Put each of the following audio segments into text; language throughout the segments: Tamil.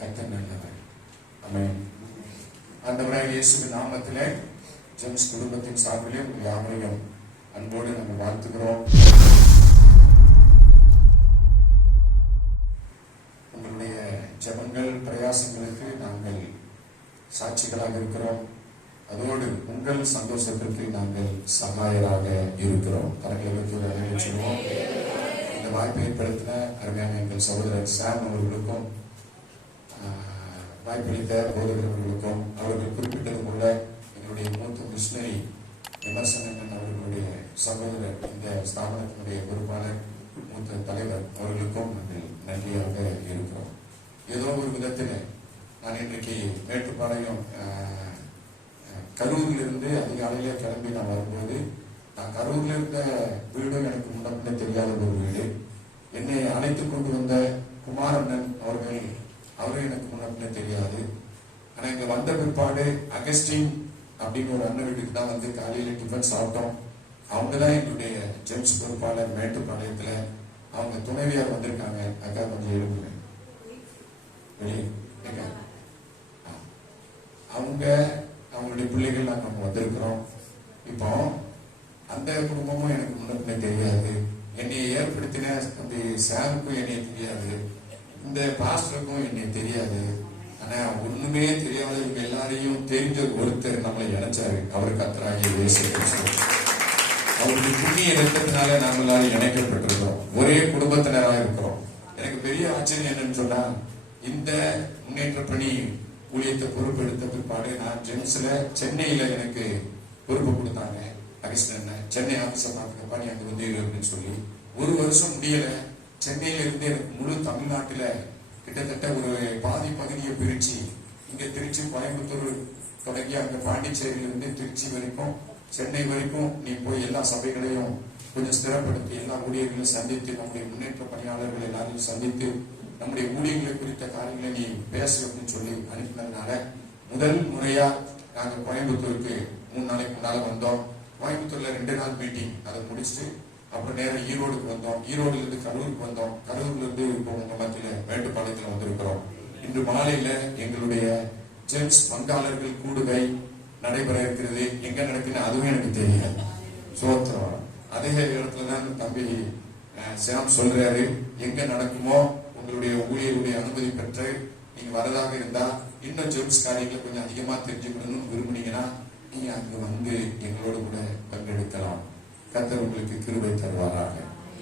கர்த்தர் நல்லவர். ஆமென். ஆண்டவராகிய இயேசுவின் நாமத்திலே ஜெம்ஸ் குடும்பத்தின் சார்பிலே உங்கள் யாவரையும் அன்போடு நம்ம வாழ்த்துகிறோம். உங்களுடைய ஜெபங்கள் பிரயாசங்களுக்கு நாங்கள் சாட்சிகளாக இருக்கிறோம். அதோடு உங்கள் சந்தோஷத்திற்கு நாங்கள் சகாயராக இருக்கிறோம். கரங்களுக்கு அறிவிச்சிருவோம். இந்த வாய்ப்பை ஏற்படுத்தின அருமையான எங்கள் சகோதரர் சாம் அவர்களுக்கும் வாய்ப்பளித்த போதகர்களுக்கும் அவர்கள் குறிப்பிட்டது போல எங்களுடைய மூத்த மிஷனரி விமர்சனன் அவர்களுடைய சகோதரர், இந்த ஸ்தாபனத்தினுடைய பொறுப்பாளர், மூத்த தலைவர் அவர்களுக்கும் நாங்கள் நன்றியாக இருக்கிறோம். ஏதோ ஒரு விதத்தில் நான் இன்றைக்கு மேட்டுப்பாளையம் கரூரிலிருந்து அதிகாலையில கிளம்பி நான் வரும்போது, நான் கரூர்ல இருந்த வீடும் எனக்கு முன்னே தெரியாத ஒரு வீடு. என்னை அழைத்துக் கொண்டு வந்த குமாரண்ணன் அவரும் எனக்கு முன்னே தெரியாது. ஆனா இங்க வந்த பிற்பாடு அகஸ்டின் அப்படின்னு ஒரு அண்ணன் வீட்டுக்கு தான் வந்து காலையில டிஃபன் சாப்பிட்டோம். அவங்கதான் எங்களுடைய ஜெம்ஸ் பொறுப்பாளர் மேட்டுப்பாளையத்துல. அவங்க துணைவியார் வந்திருக்காங்க. அக்கா கொஞ்சம் எழுப்புங்க வெளியே. அவங்களுடைய பிள்ளைகள் நாங்கள் வந்திருக்கிறோம். இப்போ அந்த குடும்பமும் எனக்கு முன்னே தெரியாது. என்னை ஏற்படுத்தின அந்த சாருக்கும் என்னை தெரியாது, இந்த பாஸ்டருக்கும் என்னை தெரியாது. ஆனா ஒண்ணுமே தெரியாத இவங்க எல்லாரையும் தெரிஞ்ச ஒருத்தர் நம்மளை இணைச்சாரு. அவர் கர்த்தராகிய இயேசு கிறிஸ்து. அவருடைய புண்ணிய இரத்தத்தினால நாம எல்லாரும் இணைக்கப்பட்டிருக்கிறோம். ஒரே குடும்பத்தினராக இருக்கிறோம். எனக்கு பெரிய ஆச்சரியம் என்னன்னு சொன்னா, இந்த முன்னேற்ற பணி ஊழியத்தை பொறுப்பெடுத்த பிற்பாடு நான் ஜெம்ஸ்ல சென்னையில எனக்கு பொறுப்பு கொடுத்தாங்க. அகிஸ்டன் சென்னை ஆபீஸை பார்த்துக்கப்பா நீ அங்க வந்து அப்படின்னு சொல்லி, ஒரு வருஷம் முடியல. சென்னையில இருந்து எனக்கு முழு தமிழ்நாட்டுல கிட்டத்தட்ட ஒரு பாதி பகுதியை பிரிச்சு, இங்க திருச்சி கோயம்புத்தூர் தொடங்கி அங்க பாண்டிச்சேரியில இருந்து திருச்சி வரைக்கும் சென்னை வரைக்கும் நீ போய் எல்லா சபைகளையும் கொஞ்சம் ஸ்திரப்படுத்தி எல்லா ஊழியர்களையும் சந்தித்து, நம்முடைய முன்னேற்ற பணியாளர்கள் எல்லாரையும் சந்தித்து நம்முடைய ஊழியர்களை குறித்த காரியங்களை நீ பேசு அப்படின்னு சொல்லி அனுப்பினதுனால முதல் முறையா நாங்க கோயம்புத்தூருக்கு 3 நாளைக்கு முன்னால வந்தோம். கோயம்புத்தூர்ல 2 நாள் மீட்டிங், அதை முடிச்சுட்டு அப்புறம் நேரம் ஈரோடுக்கு வந்தோம். ஈரோடுல இருந்து கரூருக்கு வந்தோம். கரூர்ல இருந்து இப்போ உங்க மத்தியில மேட்டுப்பாளையத்துல வந்திருக்கிறோம். இன்று மாலையில எங்களுடைய ஜெம்ஸ் பங்காளர்கள் கூடுகை நடைபெற இருக்கிறது. எங்க நடக்குன்னு அதுவும் எனக்கு தெரியாது. சோத்திரம். அதே இடத்துலதான் தம்பி சாம் சொல்றாரு, எங்க நடக்குமோ உங்களுடைய ஊழியருடைய அனுமதி பெற்று நீங்க வரதாக இருந்தா, இன்னும் ஜெம்ஸ் காரியங்களை கொஞ்சம் அதிகமா தெரிஞ்சுக்கணும்னு விரும்புனீங்கன்னா நீங்க அங்க வந்து எங்களோட கூட பங்கெடுக்கலாம். கர்த்தர் உங்களுக்கு கிருபை தருவாராக.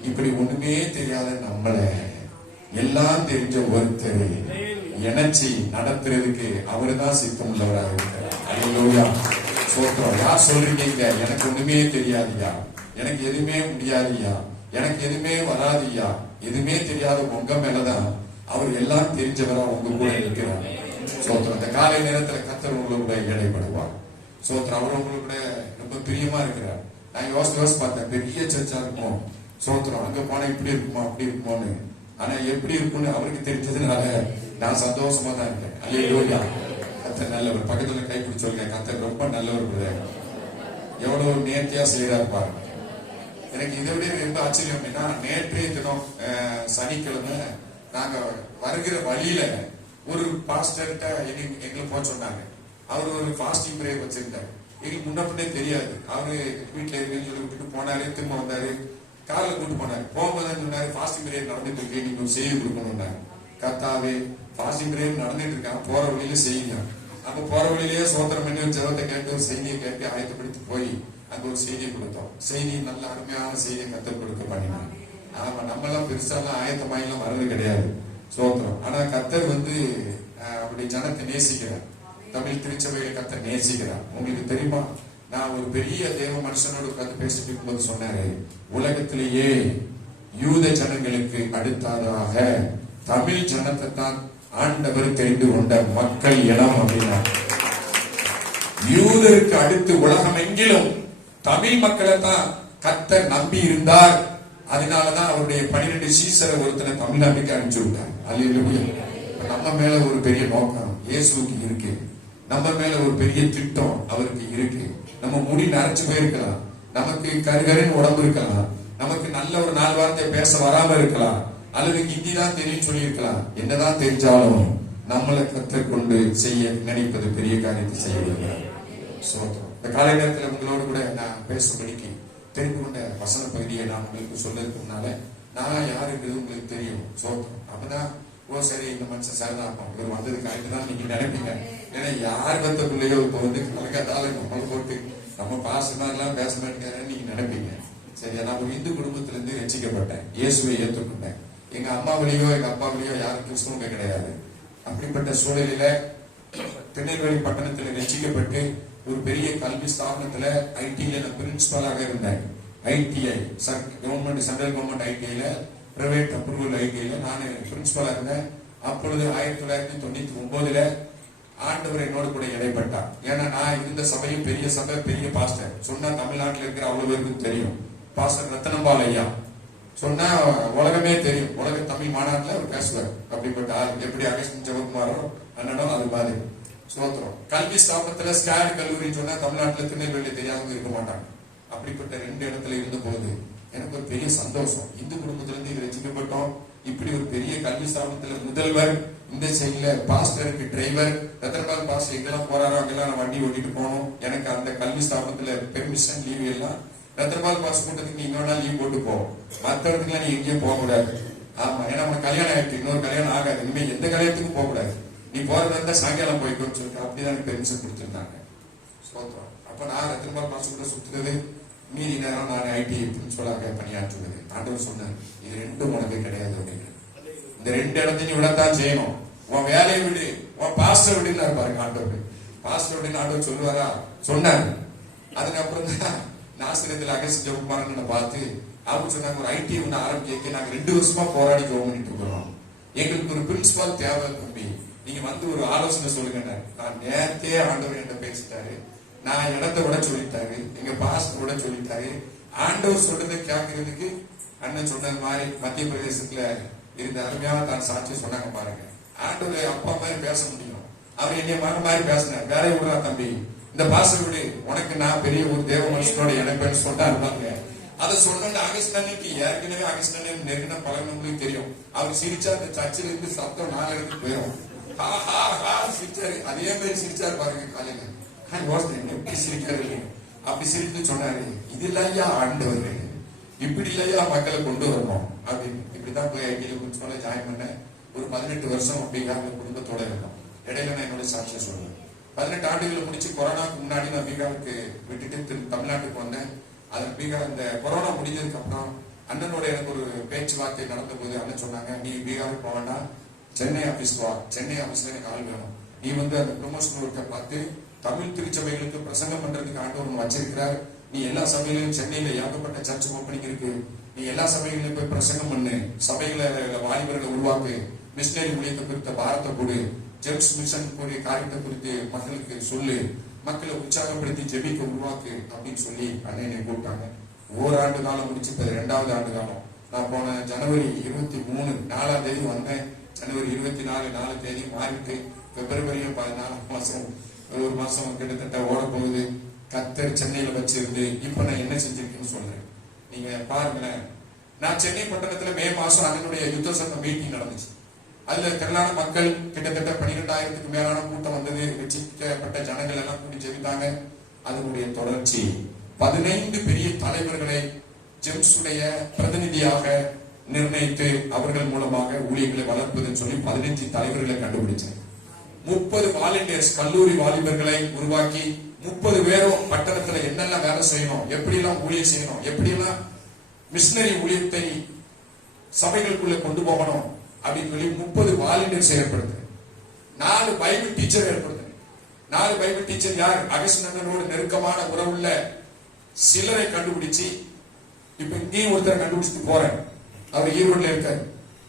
இப்படி ஒண்ணுமே தெரியாத நம்மளை எல்லாம் தெரிஞ்ச ஒருத்தர் இணைச்சி நடத்துறதுக்கு அவருதான் சித்தம் உள்ளவராக இருக்கிறார். அல்லேலூயா. சோத்திரம். யார் சொல்றீங்க எனக்கு ஒண்ணுமே தெரியாதியா, எனக்கு எதுவுமே முடியாதியா, எனக்கு எதுவுமே வராதியா, எதுவுமே தெரியாத உங்க மேலதான் அவர் எல்லாம் தெரிஞ்சவரா உங்க கூட இருக்கிறார். சோத்திரம். அந்த காலை நேரத்துல கர்த்தர் உங்களை கூட இடைப்படுவார். சோத்திரம். அவர் உங்களுக்கு கூட ரொம்ப பிரியமா இருக்கிறார். நான் யோசிச்சு பார்த்தேன், பெரிய சர்ச்சா இருக்கும். சோத்திரம். அங்க போனா இப்படி இருக்குமோ அப்படி இருக்குமோன்னு. ஆனா எப்படி இருக்கும்னு அவருக்கு தெரிஞ்சதுனால நான் சந்தோஷமா தான் இருக்கேன். அல்லேலூயா. கர்த்தர் நல்லவர். பக்கத்துல கை பிடிச்சு சொல்லுங்க, கர்த்தர் ரொம்ப நல்லவர். எவ்வளவு நேர்த்தியா செய்யறாரு பாருங்க. எனக்கு இதை விட ரொம்ப ஆச்சரியம் அப்படின்னா, நேற்றைய தினம் சனிக்கிழமை நாங்க வருகிற வழியில ஒரு பாஸ்டர்கிட்ட எங்களை போக சொன்னாங்க. அவர் ஒரு ஃபாஸ்டிங் பிரேயர் வச்சிருந்தாரு. எங்களுக்கு முன்னே தெரியாது. அவரு வீட்டுல இருக்குன்னு சொல்லி விட்டுட்டு போனாரு. திரும்ப வந்தாரு, காரில் கூட்டு போனாரு. போகும்போது சொன்னாரு, ஃபாஸ்டிங் பிரேயர் நடந்துட்டு இருக்கு, நீங்க ஒரு செய்தி கொடுக்கணும்னாரு. கர்த்தாவே, ஃபாஸ்டிங் பிரேயர் நடந்துட்டு இருக்கான், போற வழியில செய்யுங்க. அப்ப போற வழியிலேயே சோத்திரம் பண்ணி ஒரு ஜெபத்தை கேட்டு ஒரு செய்தியை கேட்டு ஆயத்தப்படுத்தி போய் அங்க ஒரு செய்தியை கொடுத்தோம். செய்தி நல்ல அருமையான செய்தியை கர்த்தர் கொடுக்க பண்ணினாங்க. ஆமா, நம்ம எல்லாம் பெருசாலாம் ஆயத்தமாயெல்லாம் வர்றது கிடையாது. சோத்திரம். ஆனா கர்த்தர் வந்து அப்படி ஜனத்தை நேசிக்கிறார். தமிழ் திருச்சபையில கர்த்தர் நேசிக்கிறார். உங்களுக்கு தெரியுமா, நான் ஒரு பெரிய தேவ மனுஷனோடு உட்கார்ந்து பேசிட்டு இருக்கும்போது சொன்னாரு, உலகத்திலேயே யூத ஜனங்களுக்கு அடுத்ததாக தமிழ் ஜனத்தை தான் ஆண்டவர் தெரிந்து கொண்ட மக்கள் இனம் அப்படின்னா, யூதருக்கு அடுத்து உலகம் எங்கிலும் தமிழ் மக்களை தான் கர்த்தர் நம்பி இருந்தார். அதனாலதான் அவருடைய 12 சீசரை ஒருத்தனை தமிழ்நாட்டுக்கு அனுப்பிச்சு விட்டார். அல்லேலூயா. நம்ம மேல ஒரு பெரிய நோக்கம் இயேசுவுக்கு இருக்கு. நம்ம மேல ஒரு பெரிய திட்டம் அவருக்கு இருக்கு. நம்ம முடி நரைச்சு போயிருக்கலாம், நமக்கு கருகரின் உடம்பு இருக்கலாம், நமக்கு நல்ல ஒரு 4 வார்த்தை பேச வராம இருக்கலாம், அல்லது ஹிந்தி தான் தெரியும் சொல்லி இருக்கலாம். என்னதான் தெரிஞ்சாலும் நம்மளை கற்றுக்கொண்டு செய்ய நினைப்பது பெரிய காரியத்தை செய்ய விரும்புகிறார். சோத்திரம். இந்த காலை நேரத்தில் உங்களோடு கூட நான் பேசும்படிக்கு தெரிந்து கொண்ட வசன பகுதியை நான் உங்களுக்கு சொல்றதுக்கு முன்னால நான் யாருங்கிறது உங்களுக்கு தெரியும். சோத்திரம். அப்பதான் ஓ சரி இந்த மனுஷன் சரிதான் இவர் வந்ததுக்கு ஆகிட்டு தான் நீங்க நினைப்பீங்க. ஏன்னா யார் வந்தக்குள்ளேயோ இப்ப வந்து கலக்காதால நம்மளை போட்டு நம்ம பாசமா எல்லாம் பேச மாட்டேங்கிறேன்னு நீங்க நினைப்பீங்க. சரியா? நான் ஒரு இந்து குடும்பத்திலிருந்து ரட்சிக்கப்பட்டேன். இயேசுவை ஏற்றுக்கொண்டேன். எங்க அம்மாவிலையோ எங்க அப்பாவிலையோ யாரும் கிறிஸ்தவங்க கிடையாது. அப்படிப்பட்ட சூழலில திருநெல்வேலி பட்டணத்தில் ரட்சிக்கப்பட்டு ஒரு பெரிய கல்வி ஸ்தாபனத்துல ஐடில நான் பிரின்சிபலாக இருந்தேன். ஐடிஐ கவர்மெண்ட், சென்ட்ரல் கவர்மெண்ட் ஐடிஐல, பிரைவேட் அப்ரூவல் ஐடிஐல நான் பிரின்சிபலா இருந்தேன். அப்பொழுது 1999 ஆண்டவர் என்னோடு கூட இடைப்பட்டார். ஏன்னா நான் இருந்த சபையும் பெரிய சபை, பெரிய பாஸ்டர். சொன்னா தமிழ்நாட்டில் இருக்கிற அவ்வளவு பேருக்கு தெரியும். பாஸ்டர் ரத்தனம்பால் ஐயா சொன்னா உலகமே தெரியும். உலக தமிழ் மாநாட்டில் அவர் பேசுவார். அப்படிப்பட்ட ஆள். எப்படி அகஸ்டின் ஜெபகுமாரோ அண்ணனோ அது மாதிரி. சோத்திரம். கல்வி ஸ்தாபனத்துல ஸ்டாட் கல்லூரி சொன்னா தமிழ்நாட்டில் திருநெல்வேலி தெரியாதவங்க இருக்க மாட்டாங்க. அப்படிப்பட்ட 2 இடத்துல இருந்த போது எனக்கு ஒரு பெரிய சந்தோஷம். இந்து குடும்பத்திலிருந்து இது ரசிக்கப்பட்டோம். இப்படி ஒரு பெரிய கல்வி ஸ்தாபனத்துல முதல்வர், இந்த சைட்ல பாஸ்டருக்கு டிரைவர், ரத்தனபால் பாஸ்டர் எங்கெல்லாம் போறாரோ அங்கெல்லாம் நான் வண்டி ஓட்டிட்டு போனோம். எனக்கு அந்த கல்வி ஸ்தாபனத்துல பெர்மிஷன் லீவ் எல்லாம் ரத்தனபால் பாஸ் கூட்டத்துக்கு நீங்க வேணா லீவ் போட்டு போவோம். மற்ற இடத்துக்குலாம் நீ எங்கேயும் போக கூடாது. ஆமா, ஏன்னா உனக்கு கல்யாணம் ஆயிடுச்சு, இன்னொரு கல்யாணம் ஆகாது, இனிமே எந்த கல்யாணத்துக்கும் போக கூடாது, நீ போறதா இருந்தா சாயங்காலம் போய்க்கோன்னு சொல்லிட்டு அப்படிதான் பெர்மிஷன் கொடுத்துருந்தாங்க. சோத்திரம். அப்ப நான் ரத்தனபால் பாஸ் கூட சுத்துறது, மீதி நேரம் நான் ஐடி பிரின்சிபலாக பணியாற்றுவது. ஆண்டவர் சொன்னார், இது 2 உனக்கு கிடையாது அப்படின்னு. இந்த 2 இடத்தையும் நீ விடத்தான் செய்யணும். உன் வேலையை விடு, உன் பாஸ்டர் விடுன்னு பாருங்க ஆண்டவர். பாஸ்டர் விடுன்னு ஆண்டவர் சொல்லுவாரா? சொன்னாரு. அதுக்கப்புறம் தான் நாசிரியத்தில் அகஸ்டின் ஜெபகுமாரனை பார்த்து அவங்க சொன்னாங்க, ஒரு ஐடி ஒன்று ஆரம்பிக்க நாங்க 2 வருஷமா போராடி பண்ணிட்டு இருக்கிறோம். எங்களுக்கு ஒரு பிரின்சிபால் தேவை தம்பி, நீங்க வந்து ஒரு ஆலோசனை சொல்லுங்க. நான் நேரத்தே ஆண்டவர் என்ன பேசிட்டாரு, நான் இடத்தை விட சொல்லிட்டாரு, எங்க பாஸ்டர் விட சொல்லிட்டாரு. ஆண்டவர் சொல்றதை கேட்கறதுக்கு அண்ணன் சொன்னது மாதிரி மத்திய பிரதேசத்துல இருந்த அருமையான தான் சாட்சி சொன்னாங்க பாருங்க. ஆண்டவர் அப்பா மாதிரி பேச முடியும். அவர் என்னைய மகன் மாதிரி பேசினார். வேலையை விடுறா தம்பி, இந்த பாஸ்டர் விடு, உனக்கு நான் பெரிய ஒரு தேவ மனுஷனோட இணைப்பேன்னு சொன்னாருந்தாங்க. அதை சொன்ன அகஸ்டனுக்கு ஏற்கனவே அகஸ்டன் நெருங்கின பழகினவங்களுக்கு தெரியும். அவர் சிரிச்சா அந்த சர்ச்சில் இருந்து சத்தம் 4 இடத்துக்கு போயிடும். சிரிச்சாரு, அதே மாதிரி சிரிச்சாரு பாருங்க காலையில. எப்படி சிரிக்காரு? அப்படி சிரித்து சொன்னாரு, இது இல்லையா ஆண்டவர், இப்படி இல்லையா மக்களை கொண்டு வரணும் அப்படின்னு. இப்படிதான் போய் ஐடியில பிரின்சிபலா ஜாயின் பண்ண. ஒரு 18 வருஷம் பீகார்ல குடும்பத்தோட இருக்கும். இடையில நான் என்னோட சாட்சியம் சொல்றேன். 18 ஆண்டுகளை முடிச்சு கொரோனாக்கு முன்னாடி நான் பீகாருக்கு விட்டுட்டு தமிழ்நாட்டுக்கு வந்தேன். அது பீகார் இந்த கொரோனா முடிஞ்சதுக்கு அப்புறம் அண்ணனோட எனக்கு ஒரு பேச்சுவார்த்தை நடந்த போது அண்ணன் சொன்னாங்க, நீ பீகாருக்கு போக வேண்டாம், சென்னை ஆபீஸ் வா, சென்னை ஆபீஸ்ல எனக்கு ஆள் வேணும், நீ வந்து அந்த ப்ரொமோஷன் ஒர்க்கை பார்த்து தமிழ் திருச்சபைகளுக்கு பிரசங்கம் பண்றதுக்கு ஆண்டவர் வச்சிருக்கிறார், நீ எல்லா சபையிலும் சென்னையில ஏகப்பட்ட சர்ச் ஓப்பனிங் இருக்கு, நீ எல்லா சபைகளிலும் போய் பிரசங்கம் பண்ணு, சபைகளை வாலிபர்களை உருவாக்கு, மிஷினரி ஊழியத்தை குறித்த பாரத்தை கொடு, ஜெம்ஸ் மிஷன் கூடிய காரியத்தை குறித்து மக்களுக்கு சொல்லு, மக்களை உற்சாகப்படுத்தி ஜெபிக்க உருவாக்கு அப்படின்னு சொல்லி அண்ணனை கூப்பிட்டாங்க. 1 ஆண்டு காலம் முடிச்சு இப்ப 2வது ஆண்டு காலம். நான் போன ஜனவரி 23 4ஆம் தேதி வந்தேன். ஜனவரி 24 4 தேதி மாறிட்டு பிப்ரவரி 14 மாசம், ஒரு மாசம் கிட்டத்தட்ட ஓட போகுது. கத்தர் சென்னையில வச்சிருந்து இப்ப நான் என்ன செஞ்சிருக்கேன்னு சொல்றேன். நீங்க பாருங்களேன், நான் சென்னை பட்டணத்துல மே மாசம் அதனுடைய யுத்த சங்க மீட்டிங் நடந்துச்சு. அதுல திரளான மக்கள், கிட்டத்தட்ட 12,000க்கு மேலான கூட்டம் வந்தது. ரட்சிக்கப்பட்ட ஜனங்கள் எல்லாம் கூடி ஜெபித்தாங்க. அதனுடைய தொடர்ச்சி 15 பெரிய தலைவர்களை ஜெம்ஸுடைய பிரதிநிதியாக நிர்ணயித்து அவர்கள் மூலமாக ஊழியர்களை வளர்ப்பதுன்னு சொல்லி 15 தலைவர்களை கண்டுபிடிச்சேன். 30 வாலண்டியர்ஸ், கல்லூரி வாலிபர்களை உருவாக்கி 30 பேரும் பட்டணத்துல என்னெல்லாம் வேலை செய்யணும், எப்படி எல்லாம் ஊழியம் செய்யணும், எப்படி எல்லாம் மிஷினரி ஊழியத்தை சபைகளுக்குள்ள கொண்டு போகணும் அப்படின்னு சொல்லி 30 வாலண்டியர்ஸ் ஏற்படுத்து. 4 பைபிள் டீச்சர் ஏற்படுத்து. 4 பைபிள் டீச்சர் யார்? அகஸ்டினோடு நெருக்கமான உறவுள்ள சிலரை கண்டுபிடிச்சு இப்ப இங்கேயும் ஒருத்தரை கண்டுபிடிச்சிட்டு போறேன். அவர் ஈரோட்ல இருக்காரு.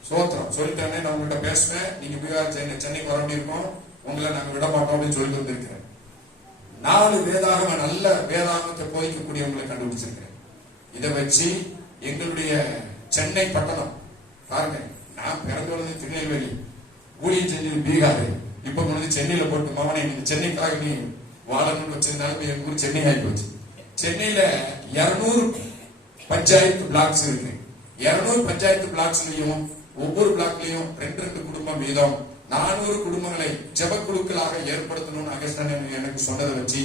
சோத்திரம். சொல்லிட்டேன், நான் உங்கள்கிட்ட பேசுவேன், நீங்க பீகார் சென்னைக்கு வர வேண்டியிருக்கோம், உங்களை நாங்க விட மாட்டோம் அப்படின்னு சொல்லிட்டு வந்திருக்கிறேன். 4 வேதாகம நல்ல வேதாகமத்தை போதிக்கக்கூடியவங்களை கண்டுபிடிச்சிருக்கிறேன். இதை வச்சு எங்களுடைய சென்னை பட்டணம் பாருங்க, நான் பிறந்து வளர்ந்து திருநெல்வேலி, ஊழியம் செஞ்சது பீகார், இப்ப கொண்டு சென்னையில போட்டு மகனை நீங்க சென்னைக்காக நீ வாழணும்னு வச்சதுனால எங்க ஊர் சென்னை ஆகி போச்சு. சென்னையில 200 பஞ்சாயத்து பிளாக்ஸ் இருக்கு. 200 பஞ்சாயத்து பிளாக்ஸ்லயும் ஒவ்வொரு பிளாக்லயும் 2 குடும்பம் வீதம் 400 குடும்பங்களை ஜெப குழுக்களாக ஏற்படுத்தணும்னு அகஸ்டன் எனக்கு சொன்னதை வச்சு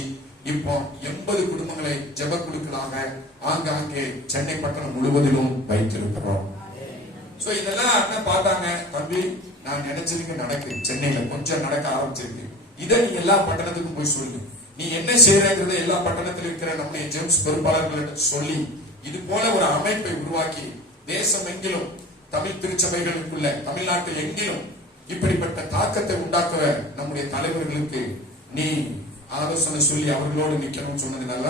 இப்போ 80 குடும்பங்களை ஜெப குழுக்களாக ஆங்காங்கே சென்னை பட்டணம் முழுவதிலும் வைத்திருக்கிறோம். சோ இதெல்லாம் என்ன பார்த்தாங்க, தம்பி நான் நினைச்சதுக்கு நடக்கு, சென்னையில கொஞ்சம் நடக்க ஆரம்பிச்சிருக்கு, இதை நீ எல்லா பட்டணத்துக்கும் போய் சொல்லு, நீ என்ன செய்யறத எல்லா பட்டணத்தில் இருக்கிற நம்முடைய ஜெம்ஸ் பொறுப்பாளர்களிடம் சொல்லி இது போல ஒரு அமைப்பை உருவாக்கி தேசம் எங்கிலும் தமிழ் திருச்சபைகளுக்குள்ள தமிழ்நாட்டில் எங்கிலும் இப்படிப்பட்ட தாக்கத்தை உண்டாக்குற நம்முடைய தலைவர்களுக்கு நீ ஆலோசனை சொல்லி அவர்களோடு நிக்கணும்னு சொன்னதுனால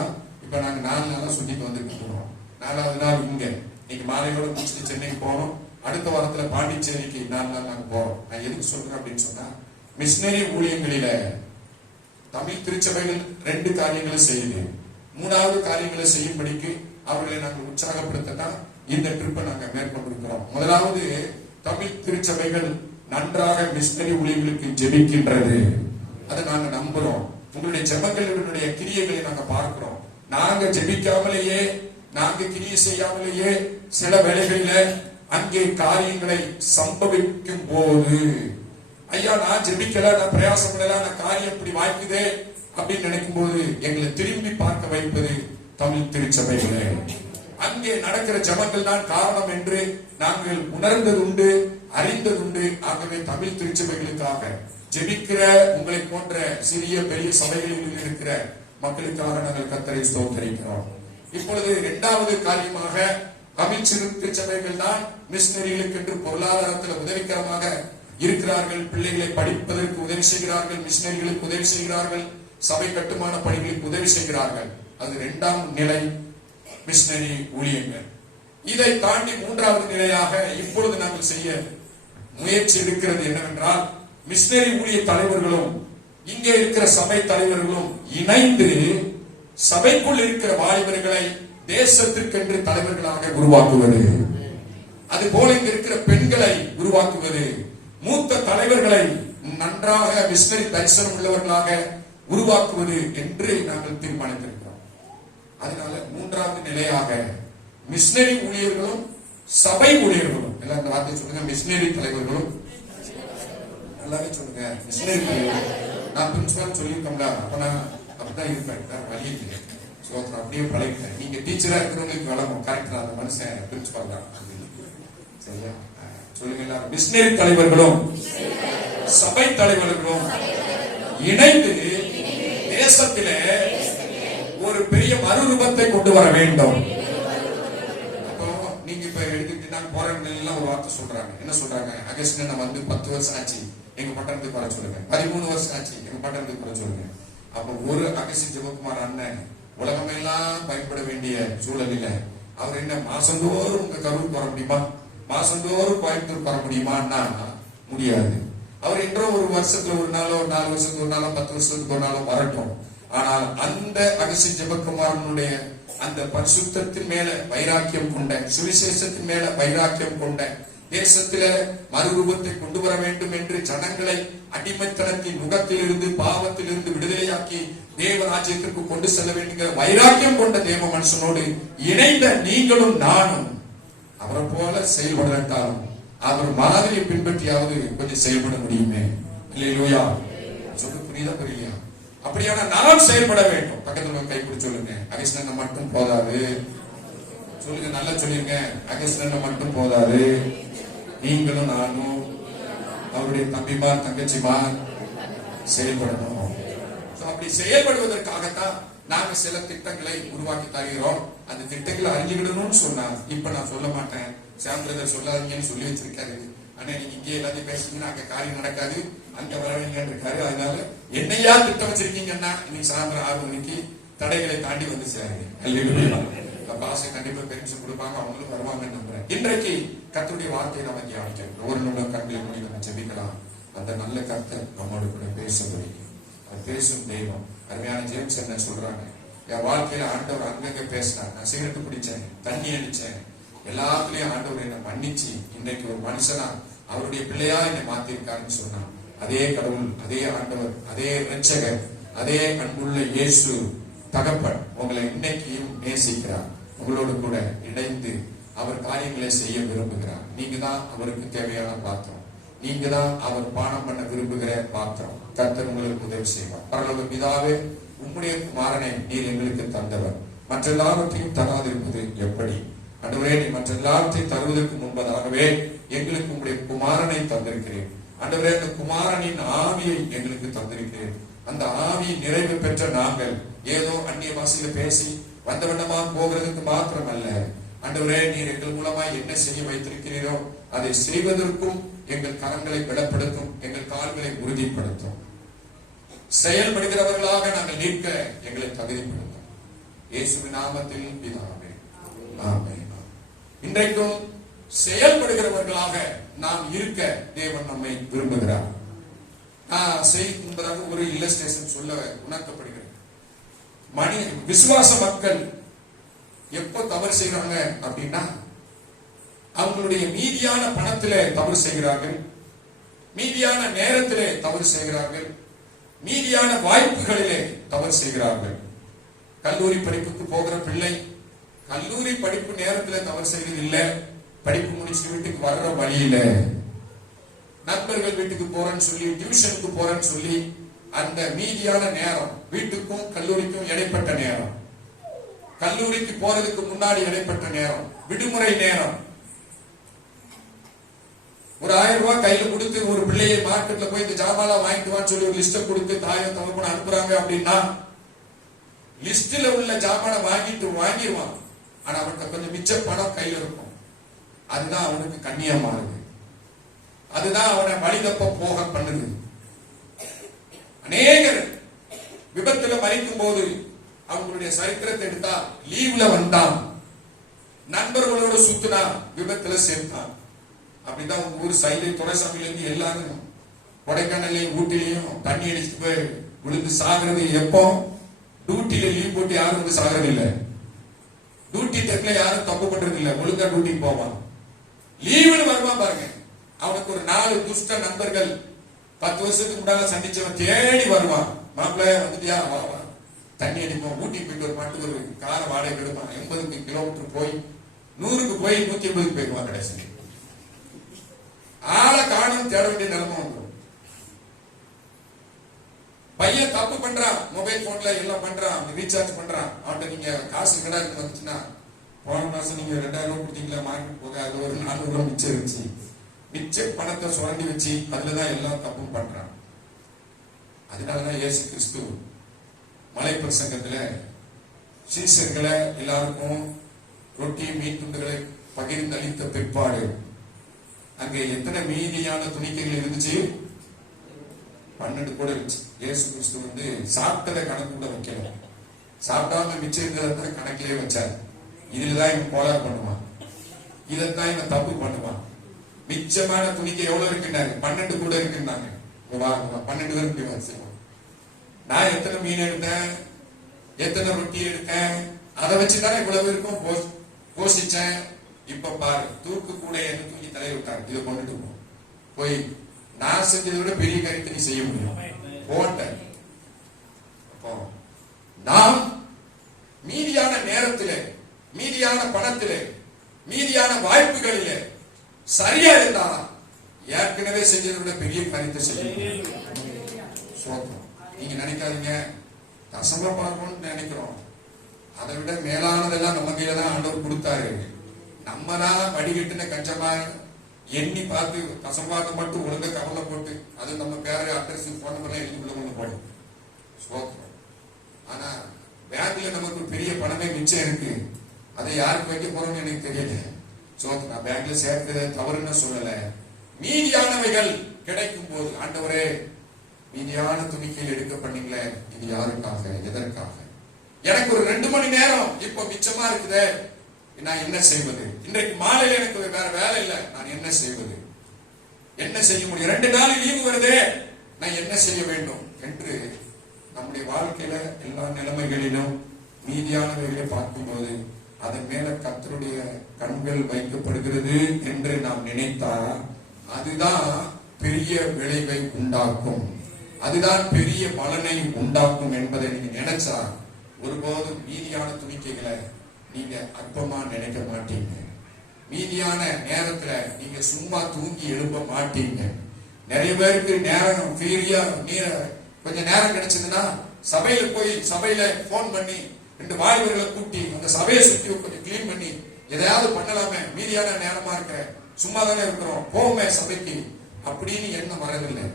இப்ப நாங்க 4 நாளா சொல்லிட்டு வந்துருக்கோம். 4வது நாள் இங்க இன்னைக்கு மாலையோட முடிச்சுட்டு சென்னைக்கு போறோம். அடுத்த வாரத்துல பாண்டிச்சேரிக்கு 4 நாள் நாங்க போறோம். நான் எதுக்கு சொல்றேன் அப்படின்னு சொன்னா, மிஷினரி ஊழியங்களில தமிழ் திருச்சபைகள் 2 காரியங்களை செய்யுது. 3வது காரியங்களை செய்யும்படிக்கு அவர்களை நாங்கள் உற்சாகப்படுத்ததான் இந்த ட்ரிப்பை நாங்க மேற்கொண்டிருக்கிறோம். முதலாவது, தமிழ் திருச்சபைகள் நன்றாக மிஷினரி ஊழியர்களுக்கு ஜெபிக்கின்றது. அதை நாங்க நம்புறோம். உங்களுடைய ஜெபங்களுடைய கிரியைகளை நாங்க பார்க்கிறோம். நாங்க ஜெபிக்காமலேயே, நாங்க கிரியை செய்யாமலேயே சில வேளைகளில அங்கே காரியங்களை சம்பவிக்கும் போது, ஐயா நான் ஜெபிக்கல, நான் பிரயாசம் பண்ணல, நான் காரியம் இப்படி வாய்க்குதே அப்படின்னு நினைக்கும் போது எங்களை திரும்பி பார்க்க வைப்பது தமிழ் திருச்சபைகளே. அங்கே நடக்கிற ஜெபங்கள் தான் காரணம் என்று நாங்கள் உணர்ந்ததுண்டு, அறிந்ததுண்டு. ஆகவே தமிழ் திருச்சபைகளுக்காக ஜெபிக்கிற உங்களை போன்ற சிறிய பெரிய சபைகளில் இருக்கிற மக்களுக்காக நாங்கள் கர்த்தரை ஸ்தோத்திரிக்கிறோம். இப்பொழுது 2வது காரியமாக, தமிழ் திருச்சபைகள் தான் மிஷினரிகளுக்கு என்று பொருளாதாரத்தில் உதவிகரமாக இருக்கிறார்கள். பிள்ளைகளை படிப்பதற்கு உதவி செய்கிறார்கள், மிஷினரிகளுக்கு உதவி செய்கிறார்கள், சபை கட்டுமான பணிகளுக்கு உதவி செய்கிறார்கள். அது 2ஆம் நிலை மிஷினரி ஊழியங்கள். இதை தாண்டி 3வது நிலையாக இப்பொழுது நாங்கள் செய்ய முயற்சி இருக்கிறது என்னவென்றால், மிஷினரி ஊழிய தலைவர்களும் இங்கே இருக்கிற சபை தலைவர்களும் இணைந்து சபைக்குள் இருக்கிற வாலிபர்களை தேசத்திற்கென்று தலைவர்களாக உருவாக்குவது, அதுபோல இங்க இருக்கிற பெண்களை உருவாக்குவது, மூத்த தலைவர்களை நன்றாக மிஷினரி தரிசனம் உள்ளவர்களாக உருவாக்குவது என்று நாங்கள் தீர்மானித்திருக்கிறோம். அதனால 3வது நிலையாக மிஷினரி ஊழியர்களும் சபை ஊழியர்களும், எல்லாம் இந்த வார்த்தை சொல்லுங்க, மிஷினரி தலைவர்களும், எல்லாமே சொல்லுங்க மிஷினரி தலைவர்கள். நான் பிரின்சிபால் சொல்லியிருக்கோம்ல, அப்ப நான் அப்படிதான் இருப்பேன், வழி இல்லை. அப்படியே பழகிட்டேன். நீங்க டீச்சரா இருக்கிறவங்களுக்கு வளரும், கரெக்டா அந்த மனுஷன் பிரின்சிபால் தான். சரியா? சொல்லுங்க எல்லாரும். மிஷினரி தலைவர்களும் சபை தலைவர்களும் இணைந்து தேசத்திலே ஒரு பெரிய மறுரூபத்தை கொண்டு வர வேண்டும். அப்போ நீங்க இப்ப எடுத்துக்கிட்டு நாங்க போறவங்க எல்லாம் ஒரு வார்த்தை சொல்றாங்க. என்ன சொல்றாங்க? அகஸ்டின் வந்து 10 வருஷம் ஆச்சு, எங்க பட்டணத்துக்கு வர சொல்லுங்க. 13 வருஷம் ஆச்சு, எங்க பட்டணத்துக்கு வர சொல்லுங்க. அப்ப ஒரு அகஸ்டின் ஜெபக்குமார் அண்ணன் உலகமெல்லாம் பயன்பட வேண்டிய சூழலில அவர் என்ன மாசந்தோறும் உங்க கரூருக்கு வர முடியுமா? மாசந்தோறும் கோயம்புத்தூர் வர முடியுமான்னா முடியாது. அவர் என்றோ ஒரு வருஷத்துல ஒரு நாளோ, 4 வருஷத்துக்கு ஒரு நாளோ, 10 வருஷத்துக்கு ஒரு நாளோ வரட்டும். ஆனால் அந்த அகஸ்டின் ஜெபக்குமாரனுடைய அந்த பரிசுத்தத்தின் மேல வைராக்கியம் கொண்ட, சுவிசேஷத்தின் மேல வைராக்கியம் கொண்ட, தேசத்தில மறுரூபத்தை கொண்டு வர வேண்டும் என்று ஜனங்களை அடிமைத்தனத்தின் முகத்திலிருந்து, பாவத்திலிருந்து விடுதலையாக்கி தேவராஜ்யத்திற்கு கொண்டு செல்ல வேண்டுகிற வைராக்கியம் கொண்ட தேவ மனுஷனோடு இணைந்த நீங்களும் நானும் அவரை போல செயல்படாட்டாலும் அவர் மாதிரியை பின்பற்றியாவது கொஞ்சம் செயல்பட முடியுமே. இல்லையா? சொல்லு, புரியுதா புரியலையா? அப்படியான நாம் செயல்பட வேண்டும். பக்கத்துல கைப்பிடி சொல்லுங்க, அகஸ்டின் மட்டும் போதாது. சொல்லுங்க, நல்லா சொல்லிருங்க, அகஸ்டின் மட்டும் போதாது, நீங்களும் நானும் அவருடைய தம்பிமார் தங்கச்சிமார் செயல்படணும். அப்படி செயல்படுவதற்காகத்தான் நாங்க சில திட்டங்களை உருவாக்கி தருகிறோம். அந்த திட்டங்களை அறிஞ்சுக்கிடணும்னு சொன்னா, இப்ப நான் சொல்ல மாட்டேன், சாம்பிரதர் சொல்லாதீங்கன்னு சொல்லி வச்சிருக்காரு. ஆனா நீங்க இங்கே எல்லாத்தையும் பேசுறீங்கன்னா அங்க காரியம் நடக்காது, அங்க வரவேங்கன்னு இருக்காரு. அதனால என்னையா திட்டம் வச்சிருக்கீங்கன்னா இன்னைக்கு சாயந்தரம் 6 மணிக்கு தடைகளை தாண்டி வந்து சேருங்க. பாசை கண்டிப்பா பெருமிஷம் கொடுப்பாங்க, அவங்களும் வருவாங்கன்னு நம்புறேன். இன்றைக்கு கர்த்தருடைய வார்த்தையை நம்ம தியானிக்கிறோம். ஒரு நிமிடம் கண்களை மூடி நம்ம ஜெபிக்கலாம். அந்த நல்ல கர்த்தர் நம்மோடு கூட பேசபடி பேசும் தெய்வம். அருமையான ஜேம்ஸ் என்ன சொல்றாங்க, என் வாழ்க்கையில ஆண்டவர் அங்கங்க பேசினார். நான் சிகரெட்டு பிடிச்சேன், தண்ணி அடிச்சேன், எல்லாத்துலயும் ஆண்டவர் என்னை மன்னிச்சு இன்றைக்கு ஒரு மனுஷனா அவருடைய பிள்ளையா என்னை மாத்திருக்காருன்னு சொன்னான். அதே கடவுள், அதே ஆண்டவர், அதே இரட்சகர், அதே அன்புள்ள இயேசு தகப்பன் உங்களை இன்னைக்கும் நேசிக்கிறார். உங்களோடு கூட இணைந்து அவர் காரியங்களை செய்ய விரும்புகிறார். நீங்க தான் அவருக்கு தேவையான பாத்திரம். நீங்க தான் அவர் பானம் பண்ண விரும்புகிற பாத்திரம். கர்த்தர் உங்களுக்கு உதவி செய்வார். பரலோக பிதாவே, உம்முடைய குமாரனை நீர் எங்களுக்கு தந்தவர், மற்ற எல்லாவற்றையும் தராதிருப்பது எப்படி? ஆண்டவரே, நீ மற்ற எல்லாவற்றையும் தருவதற்கு முன்பதாகவே எங்களுக்கு உம்முடைய குமாரனை தந்திருக்கிறேன். ஆண்டவரே, அந்த குமாரனின் ஆவியை எங்களுக்கு தந்திருக்கிறேன். அந்த ஆவி நிறைவு பெற்ற நாங்கள் ஏதோ அந்நிய பாஷையில பேசி வந்தவண்ணமா போகிறதுக்கு மாத்திரம் அல்ல, ஆண்டவரே, நீர் எங்கள் மூலமாய் என்ன செய்ய வைத்திருக்கிறீரோ அதை செய்வதற்கும் எங்கள் கரங்களை பலப்படுத்தும், எங்கள் கால்களை உறுதிப்படுத்தும். செயல்படுகிறவர்களாக நாங்கள் நிற்க எங்களை தகுதிப்படுத்தும். இயேசுவின் நாமத்தில் பிதாவே, ஆமென். இன்றைக்கும் செயல்படுகிறவர்களாக நாம் இருக்க தேவன் நம்மை விரும்புகிறார். நான் செய்யும்பதாக ஒரு இல்லஸ்ட்ரேஷன் சொல்ல உணர்த்தப்படுகிறேன். விசுவாச மக்கள் எப்போ தவறு செய்யறாங்க அப்படின்னா, அவங்களுடைய மீதியான பணத்திலே தவறு செய்கிறார்கள், மீதியான நேரத்திலே தவறு செய்கிறார்கள், மீதியான வாய்ப்புகளிலே தவறு செய்கிறார்கள். கல்லூரி படிப்புக்கு போகிற பிள்ளை கல்லூரி படிப்பு நேரத்துல தவறு செய்வது இல்லை, படிப்பு முடிச்சு வீட்டுக்கு வர்ற வழியில நண்பர்கள் வீட்டுக்கு போறேன்னு சொல்லி, டியூஷனுக்கு போறேன்னு சொல்லி, அந்த மீதியான நேரம், வீட்டுக்கும் கல்லூரிக்கும் இடைப்பட்ட நேரம், கல்லூரிக்கு போறதுக்கு முன்னாடி இடைப்பட்ட நேரம், விடுமுறை நேரம், ஒரு 1000 ரூபாய் கையில கொடுத்து ஒரு பிள்ளையை மார்க்கெட்ல போய் இந்த ஜாமாலா வாங்கிட்டு வான்னு சொல்லி ஒரு லிஸ்ட கொடுத்து தாயை தகப்பன அனுப்புறாங்க அப்படின்னா, லிஸ்ட்ல உள்ள ஜாமானை வாங்கிடுவான். ஆனா அவனுக்கு கொஞ்சம் மிச்ச பணம் கையில இருக்கும். அதுதான் அவனுக்கு கண்ணியமா இருக்கு. அதுதான் அவனை வழிதப்ப போக பண்ணுது. அநேகர் விபத்துல மறிக்கும் போது அவங்களுடைய சரித்திரத்தை எடுத்தா, லீவ்ல வந்தான், நண்பர்களோட சுத்தினா, விபத்துல சேர்த்தான். அப்படிதான் உங்க ஊர் சைலை துறைசாமியில இருந்து எல்லாரும் கொடைக்கானல்லையும் ஊட்டிலையும் தண்ணி அடிச்சுட்டு போய் விழுந்து சாகிறது எப்போ? டியூட்டில லீவ் போட்டு யாரும் வந்து சாகிறது இல்லை. டியூட்டி டெக்ல யாரும் தப்பு பண்றது இல்லை, ஒழுங்கா டியூட்டிக்கு போவான். லீவுன்னு வருவான் பாருங்க, அவனுக்கு ஒரு 4 துஷ்ட நண்பர்கள் 10 வருஷத்துக்கு முன்னால சந்திச்சவன் தேடி வருவான். மாப்பிள்ளைய வந்துட்டியா, வா தண்ணி அடிப்போம், ஊட்டி போயிட்டு ஒரு மாட்டுக்கு ஒரு கார வாடகை எடுப்பான். 80 கிலோமீட்டர் போய் 100க்கு போய் 180 போயிருவான். கடைசி ஆளை காணும், தேட வேண்டிய நிலைமை வந்துடும். பையன் தப்பு பண்றான், மொபைல் போன்ல எல்லாம் பண்றான், ரீசார்ஜ் பண்றான். அவன்கிட்ட நீங்க காசு கடை வந்துச்சுன்னா, போன மாசம் நீங்க 2000 ரூபாய் கொடுத்தீங்களா மார்க்கெட் போக, அது ஒரு 400 ரூபாய் மிச்சம் இருந்துச்சு, மிச்ச பணத்தை சுரண்டி வச்சு அதுலதான் எல்லாம் தப்பும் பண்றான். அதனாலதான் இயேசு கிறிஸ்து மலை பிரசங்கத்துல சீசர்களை எல்லாருக்கும் ரொட்டி மீன் துண்டுகளை பகிர்ந்தளித்த பிற்பாடு அங்கே எத்தனை மீதியான துணிக்கைகள் இருந்துச்சு? 12 கூட இருந்துச்சு. இயேசு கிறிஸ்து வந்து சாப்பிட்டதை கணக்கு கூட வைக்கல, சாப்பிட்டாம மிச்சம் இருந்ததை கணக்கிலே வச்சார். இதுலதான் இவன் கோளாறு பண்ணுவான், இதைத்தான் இவன் தப்பு பண்ணுவான். மிச்சமான துணிக்கை எவ்வளவு இருக்குன்னாரு? 12 கூட இருக்குன்னாங்க. 12 பேருக்கு செய்வோம். நான் எத்தனை மீன் எடுத்தேன், எத்தனை ரொட்டி எடுத்தேன், அதை வச்சுதானே இவ்வளவு இருக்கும் போஷிச்சேன். இப்ப பாரு, தூக்கு கூட என்ன தூக்கி தலையை விட்டாங்க, இதை கொண்டுட்டு போய் நான் செஞ்சதை விட பெரிய காரியத்தை நீ செய்ய முடியும் போட்ட. அப்போ நாம் மீதியான நேரத்திலே, மீதியான பணத்திலே, மீதியான வாய்ப்புகளிலே சரியா இருந்தா ஏற்கனவே செஞ்சதை விட பெரிய காரியத்தை செய்ய. நீங்க நினைக்காதீங்க தசம பார்க்கணும்னு நினைக்கிறோம், அதை விட மேலானதெல்லாம் நம்ம கையில தான் ஆண்டவர் கொடுத்தாரு. நம்ம தான் வடிகட்டுன கஞ்சமா எண்ணி பார்த்து தசம்பாக மட்டும் ஒழுங்க கவலை போட்டு அது நம்ம பேர அட்ரஸ் போன் நம்பர் எழுதி கொண்டு போடும். ஆனா பேங்க்ல நமக்கு பெரிய பணமே மிச்சம் இருக்கு, அதை யாருக்கு வைக்க போறோம்னு எனக்கு தெரியல. நான் பேங்க்ல சேர்த்து தவறுன்னு சொல்லல. மீதியானவைகள் கிடைக்கும் போது, ஆண்டவரே மீதியான துணிக்கையில் எடுக்க பண்ணீங்களே, இது யாருக்காக, எதற்காக? எனக்கு ஒரு 2 மணி நேரம் இப்ப மிச்சமா இருக்குதே, நான் என்ன செய்வது? இன்றைக்கு மாலையில எனக்கு வேற வேலை இல்லை, நான் என்ன செய்வது? என்ன செய்ய முடியும்? 2 நாள் லீவு வருதே, நான் என்ன செய்ய வேண்டும் என்று நம்முடைய வாழ்க்கையில எல்லா நிலைமைகளிலும் மீதியானவைகளை பார்க்கும்போது அதன் மேல கர்த்தருடைய கண்கள் வைக்கப்படுகிறது என்று நாம் நினைத்தால் அதுதான் பெரிய விளைவை உண்டாக்கும், அதுதான் பெரிய பலனை உண்டாக்கும் என்பதை நீங்க நினைச்சா ஒருபோதும் மீதியான துணிக்கைகளை நீங்க அற்பமா நினைக்க மாட்டீங்க. மீதியான நேரத்துல நீங்க சும்மா தூங்கி எழுப்ப மாட்டீங்க. நிறைய பேருக்கு நேரம் ஃப்ரீயா கொஞ்சம் நேரம் கிடைச்சதுன்னா சபையில போய் சபையில போன் பண்ணி 2 வாலிபர்களை கூட்டி அந்த சபையை சுத்தி கொஞ்சம் கிளீன் பண்ணி எதையாவது பண்ணலாமே, மீதியான நேரமா இருக்கிற சும்மா தானே இருக்கிறோம், போமே சபைக்கு அப்படின்னு எண்ணம் வரதில்லை.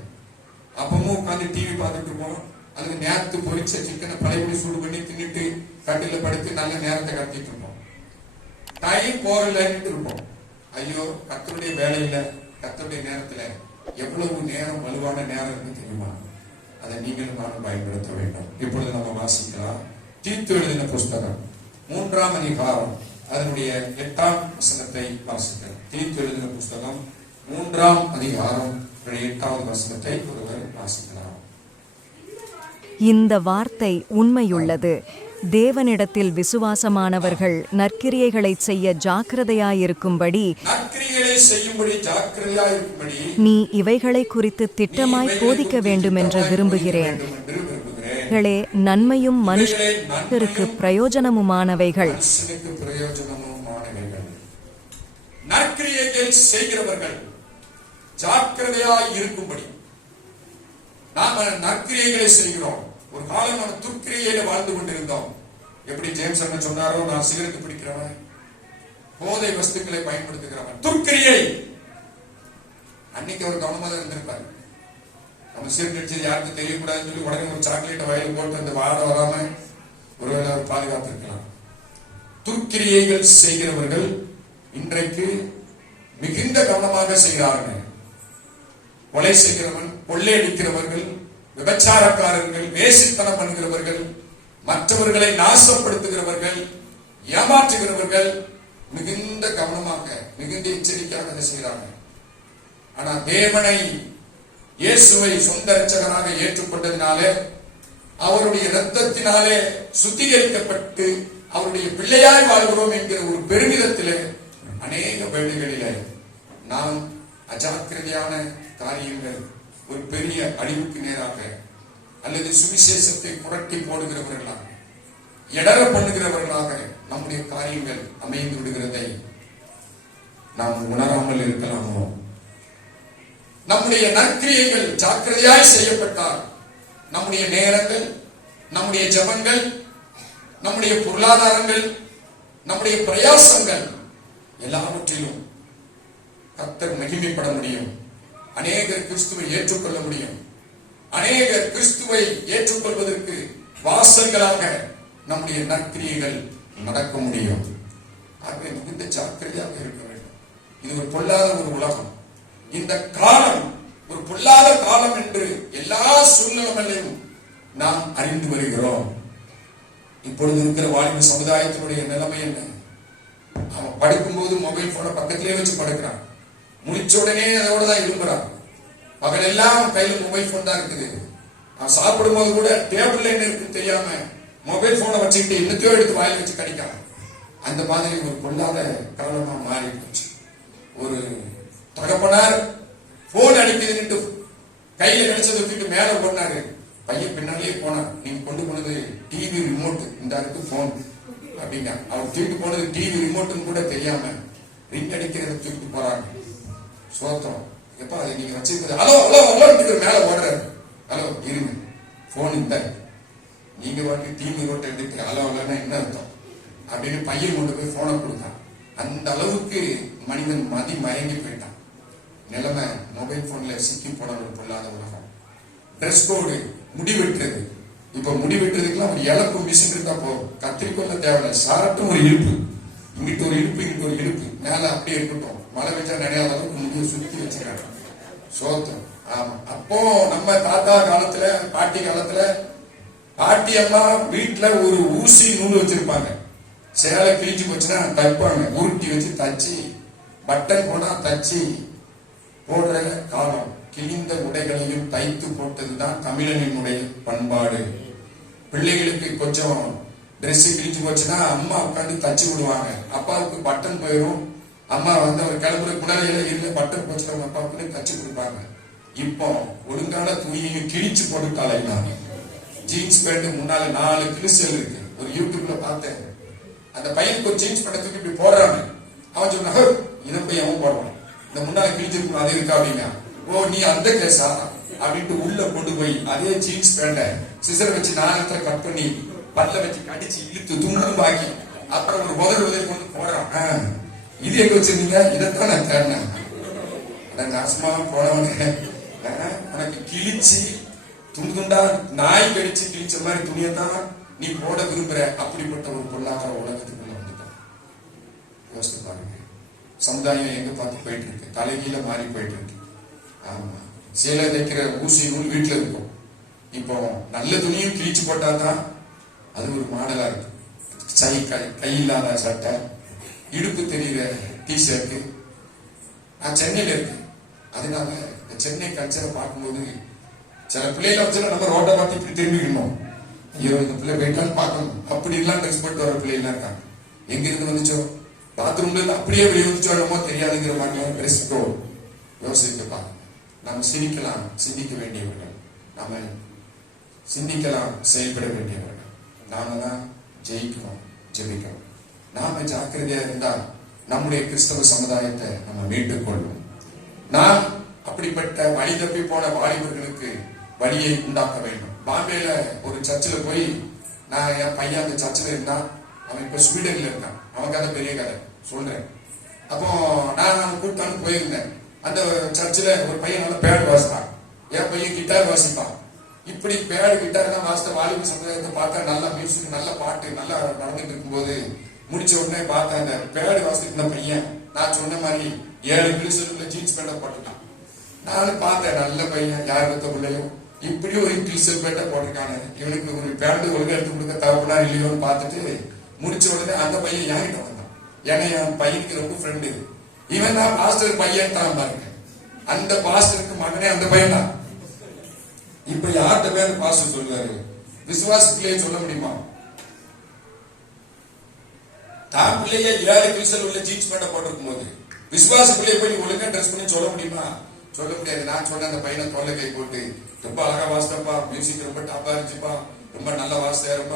அப்பவும் உட்காந்து டிவி பார்த்துட்டு இருப்போம். அதுக்கு நேரத்து பொரிச்ச சிக்கனை பழையபடி சூடு பண்ணி தின்னுட்டு கட்டில படுத்து நல்ல நேரத்தை கடத்திட்டு இருப்போம். டைம் போறலன்னு இருப்போம். ஐயோ கர்த்தருடைய வேலையில கர்த்தருடைய நேரத்துல எவ்வளவு நேரம் வலுவான நேரம் இருக்கு தெரியுமா? அதை நீங்களும் நானும் பயன்படுத்த வேண்டும். இப்பொழுது நம்ம வாசிக்கலாம் தீத்து எழுதின புஸ்தகம் 3ஆம் அதிகாரம் அதனுடைய 8ஆம் வசனத்தை வாசிக்கலாம். தீத்து எழுதின புஸ்தகம் 3ஆம் அதிகாரம் 8வது வசனத்தை ஒருவர் வாசிக்கலாம். இந்த வார்த்தை உண்மையுள்ளது. தேவனிடத்தில் விசுவாசமானவர்கள் நற்கிரியைகளை செய்ய ஜாக்கிரதையாயிருக்கும்படி நீ இவைகளை குறித்து திட்டமாய் போதிக்க வேண்டுமென்று விரும்புகிறேன். நன்மையும் மனுஷருக்கு பிரயோஜனமுமானவைகள். நற்கிரியைகள் செய்கிறவர்கள் ஜாக்கிரதையாய் இருக்கும்படி நாம நற்கிரியைகளை செய்கிறோம். ஒரு காலம் நம்ம துர்க்கிரியையில வாழ்ந்து கொண்டிருந்தோம். எப்படி ஜேம்ஸ் அண்ணன் சொன்னாரோ, நான் சிகரெட் பிடிக்கிறவன், போதை வஸ்துக்களை பயன்படுத்துகிறவன், துர்க்கிரியை. அன்னைக்கு ஒரு கவனமா தான் இருந்திருப்பாரு. நம்ம சிகரெட் அடிச்சது யாருக்கு தெரியக்கூடாதுன்னு சொல்லி உடனே ஒரு சாக்லேட்டை வயலில் போட்டு அந்த வாட வராம ஒருவேளை அவர் பாதுகாத்து இருக்கலாம். துர்க்கிரியைகள் செய்கிறவர்கள் இன்றைக்கு மிகுந்த கவனமாக செய்கிறார்கள். கொலை செய்கிறவன், கொள்ளையடிக்கிறவர்கள், விபச்சாரக்காரர்கள், வேசித்தனம் பண்ணுகிறவர்கள், மற்றவர்களை நாசப்படுத்துகிறவர்கள், ஏமாற்றுகிறவர்கள் மிகுந்த கவனமாக மிகுந்த எச்சரிக்கையாக அதை செய்கிறார்கள். ஆனா தேவனை இயேசுவை சொந்த இரட்சகராக ஏற்றுக்கொண்டதினாலே, அவருடைய இரத்தத்தினாலே சுத்திகரிக்கப்பட்டு அவருடைய பிள்ளையாய் வாழ்கிறோம் என்கிற ஒரு பெருமிதத்திலே அநேக வேளைகளிலே நாம் அஜாக்கிரதையான காரியங்கள் ஒரு பெரிய அழிவுக்கு நேராக அல்லது சுவிசேஷத்தை புரட்டி போடுகிறவர்களாக எடர பண்ணுகிறவர்களாக நம்முடைய காரியங்கள் அமைந்து விடுகிறதை நாம் உணராமல் இருக்கலாமோ? நம்முடைய நற்கிரியைகள் ஜாக்கிரதையாய் செய்யப்பட்டால் நம்முடைய நேரங்கள், நம்முடைய ஜெபங்கள், நம்முடைய பொருளாதாரங்கள், நம்முடைய பிரயாசங்கள் எல்லாவற்றிலும் கர்த்தர் மகிமைப்பட முடியும். அநேகர் கிறிஸ்துவை ஏற்றுக்கொள்ள முடியும். அநேகர் கிறிஸ்துவை ஏற்றுக்கொள்வதற்கு வாசல்களாக நம்முடைய நற்கிரியைகள் நடக்க முடியும். ஆகவே மிகுந்த ஜாக்கிரதையாக இருக்க வேண்டும். இது ஒரு பொல்லாத ஒரு உலகம். இந்த காலம் ஒரு பொல்லாத காலம் என்று எல்லா சூழ்நிலைகளிலும் நாம் அறிந்து வருகிறோம். இப்பொழுது இருக்கிற வாலிப சமுதாயத்தினுடைய நிலைமை என்ன? அவன் படுக்கும்போது மொபைல் போனை பக்கத்திலே வச்சு படுக்கிறான். முடிச்ச உடனே அதோட தான் எழும்புறான். பகல் எல்லாம் கையில மொபைல் போன் தான் இருக்குது. அவன் சாப்பிடும் போது கூட டேபிள்ல என்ன இருக்குன்னு தெரியாம மொபைல் போனை வச்சுக்கிட்டு என்னத்தையோ எடுத்து வாயில் வச்சு கடிக்கான். அந்த மாதிரி ஒரு பொல்லாத காலமா மாறி போச்சு. ஒரு தகப்பனார் போன் அடிக்குதுன்னு கையில கிடைச்சதை தூக்கிட்டு மேல போனாரு. பையன் பின்னாலேயே போனான். நீங்க கொண்டு போனது டிவி ரிமோட், இந்த இடத்துக்கு போன் அப்படின்னா அவர் தூக்கிட்டு போனது டிவி ரிமோட்னு கூட தெரியாம ரிங் அடிக்கிறத தூக்கிட்டு போறாங்க. சோத்திரம். எப்ப அதை நீங்க வச்சிருக்கிறது ஹலோ ஹலோ ஹலோ மேல ஓடுறாரு. ஹலோ இருங்க, போன் இந்த நீங்க வாட்டி டிவி ரிமோட் எடுத்து ஹலோ ஹலோன்னா என்ன அர்த்தம் அப்படின்னு பையன் கொண்டு போய் போனை கொடுத்தான். அந்த அளவுக்கு மனிதன் மதி மயங்கி போயிட்டான். நிலைமை மொபைல் போன்ல சிக்கி போன ஒரு பொல்லாத உலகம். டிரெஸ் கோடு, முடிவெட்டுறது. இப்ப முடிவெட்டுறதுக்கெல்லாம் ஒரு இழப்பு மிஷின் இருந்தா போதும். கத்திரிக்கோல்ல தேவையில்லை. சாரட்டும் ஒரு இழுப்பு, இங்கிட்டு ஒரு இழுப்பு, இங்கிட்டு ஒரு இழுப்பு, மேல அப்படியே இருக்கட்டும். மழை வச்சா நினையாத அளவுக்கு முடிய சுத்தி வச்சிருக்காங்க. சோத்திரம். ஆமா, அப்போ நம்ம தாத்தா காலத்துல, பாட்டி காலத்துல, பாட்டி அம்மா வீட்டுல ஒரு ஊசி நூல் வச்சிருப்பாங்க. சேலை கிழிஞ்சு போச்சுன்னா தைப்பாங்க. உருட்டி வச்சு தச்சு, பட்டன் போனா தச்சு போடுற காலம். கிழிந்த உடைகளையும் தைத்து போட்டதுதான் தமிழனினுடைய பண்பாடு. பிள்ளைகளுக்கு கொஞ்சம் டிரெஸ் கிழிஞ்சு போச்சுன்னா அம்மா உட்காந்து தச்சு விடுவாங்க. அப்பாவுக்கு பட்டன் போயிடும். அம்மா வந்து அவர் கிளம்புற குணாலையில இல்ல பட்டன் போச்சு அவங்க அப்பாவுக்கு தச்சு கொடுப்பாங்க. இப்போ ஒழுங்கான துணியையும் கிழிச்சு போட்டுட்டாலைனா ஜீன்ஸ் பேண்ட் முன்னால 4 கிழிசல் இருக்கு. ஒரு யூடியூப்ல பார்த்தேன். அந்த பையனுக்கு ஒரு ஜீன்ஸ் பேண்ட் தூக்கி இப்படி போடுறாங்க. அவன் சொன்ன இதை போய் அவன் போடுவான். இந்த முன்னால கிழிச்சிருக்கணும் அது இருக்கா அப்படின்னா ஓ நீ அந்த கேஸா அப்படின்ட்டு உள்ள கொண்டு போய் அதே ஜீன்ஸ் பேண்ட சிசரை வச்சு நாளத்துல கட் பண்ணி பல்ல வச்சு கடிச்சு இழுத்து துண்டு பாக்கி அப்புறம் ஒரு உதவி கொண்டு போடுறான். இது எங்க வச்சிருந்தீங்க? இதைத்தான் நான் தேடினேன். நாசமா போனவனே உனக்கு கிழிச்சு துண்டு துண்டா நாய் கடிச்சு கிழிச்ச மாதிரி துணியத்தான் நீ போட விரும்புற. அப்படிப்பட்ட ஒரு பொருளாதார உலகத்துக்குள்ள வந்துட்டோம். யோசித்து பாருங்க, சமுதாயம் எங்க பார்த்து போயிட்டு இருக்கு, தலைகீழ மாறி போயிட்டு இருக்கு. ஆமா, சேலை தைக்கிற ஊசி நூல் வீட்டுல இருக்கும். இப்போ நல்ல துணியும் கிழிச்சு போட்டாதான் அது ஒரு மாடலா இருக்கு. கை இல்லாத சட்டை, இடுப்பு தெரியுற டிஷர்ட். நான் சென்னையில இருக்கு, அதனால இந்த சென்னை கல்ச்சரை பார்க்கும்போது சில பிள்ளைகளை வச்சு நம்ம ரோட்டை பார்த்து இப்படி திரும்பிக்கணும். ஐயோ இந்த பிள்ளை போயிட்டான்னு பார்க்கணும். அப்படி எல்லாம் ட்ரெஸ் பண்ணிட்டு வர பிள்ளைலாம் இருக்காங்க. எங்க இருந்து வந்துச்சோ, பாத்ரூம்ல இருந்து அப்படியே வெளியே வந்துச்சோ என்னமோ தெரியாதுங்கிற மாதிரி பெருசோ யோசிக்க பாருங்க. நம்ம சிரிக்கலாம், சிந்திக்க வேண்டியவர்கள். நாம சிந்திக்கலாம், செயல்பட வேண்டியவர்கள். நாம தான் ஜெயிக்கணும், ஜெபிக்கணும். நாம ஜாக்கிரதையா இருந்தா நம்முடைய கிறிஸ்தவ சமுதாயத்தை நம்ம மீட்டுக் கொள்வோம். நான் அப்படிப்பட்ட வழி தப்பி போன வாலிபர்களுக்கு வழியை உண்டாக்க வேண்டும். பாம்பேல ஒரு சர்ச்சில் போய் நான் என் பையன் அந்த சர்ச்சில் இருந்தான். அவன் இப்ப ஸ்வீடன்ல இருக்கான். அவன் கதை பெரிய கதை சொல்றேன். அப்போ நான் கூப்பிட்டான்னு போயிருந்தேன். அந்த சர்ச்சில் ஒரு பையன் நல்ல பேட் வாசிப்பான், என் பையன் கிட்டார் வாசிப்பான். இப்படி பேட் கிட்டார் தான் வாசித்த வாலிப சமுதாயத்தை பார்த்தா நல்ல மியூசிக், நல்ல பாட்டு நல்லா நடந்துட்டு இருக்கும்போது முடிச்ச உடனே பார்த்தா அந்த பேட் வாசிட்டு இருந்த பையன் நான் சொன்ன மாதிரி 7 கிழிசலுக்குள்ள ஜீன்ஸ் பேண்ட போட்டுட்டான். நானும் பார்த்தேன், நல்ல பையன், யார் பெத்த பிள்ளையும் இப்படி ஒரு கிழிசல் பேண்ட போட்டிருக்கானு, இவனுக்கு ஒரு பேண்ட் ஒழுங்கா எடுத்து கொடுக்க தரப்படா இல்லையோன்னு பார்த்துட்டு முடிச்ச உடனே அந்த பையன் என்கிட்ட வந்தான். ஏன்னா என் பையனுக்கு ரொம்ப ஃப்ரெண்டு. இவன் தான் பாஸ்டர் பையன் தான் பாருங்க. அந்த பாஸ்டருக்கு மகனே அந்த பையன் தான். இப்ப யார்கிட்ட பேர் பாஸ்டர் சொல்றாரு? விசுவாச பிள்ளைய சொல்ல முடியுமா? தான் பிள்ளைய 7 கிழிசல் உள்ள ஜீன்ஸ் பேண்ட போட்டிருக்கும் போது விசுவாச பிள்ளைய போய் ஒழுங்கா ட்ரெஸ் பண்ணி சொல்ல முடியுமா? சொல்ல முடியாது. நான் சொன்ன அந்த பையனை தொல்லை கை போட்டு ரொம்ப அழகா வாசித்தப்பா, மியூசிக் ரொம்ப டாப்பா இருந்துச்சுப்பா, ரொம்ப நல்ல வாசித்தா ரொம்ப